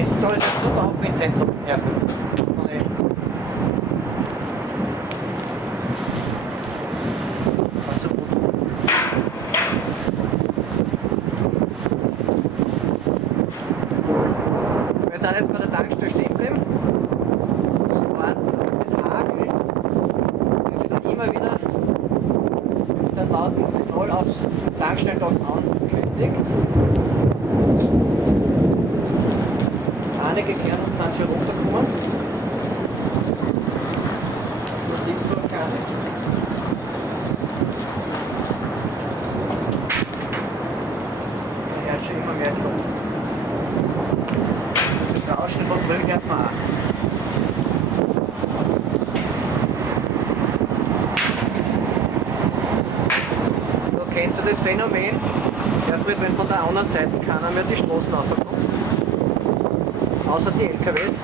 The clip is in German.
Da ist ein super Aufwindzentrum. Ja. Wir sind jetzt bei der Tankstelle stehen geblieben und warten auf den Hagel, der sich dann immer wieder mit einem lauten Knall aufs Tankstellendach ankündigt. Einige kehren und sind schon runtergekommen. Und liegt so gar nicht. Er hört schon immer mehr Druck. Das Rauschen von drüben hört man auch. Da kennst du das Phänomen, Herfried, wenn von der anderen Seite keiner mehr die Straßen raufkommt? Außer die LKWs.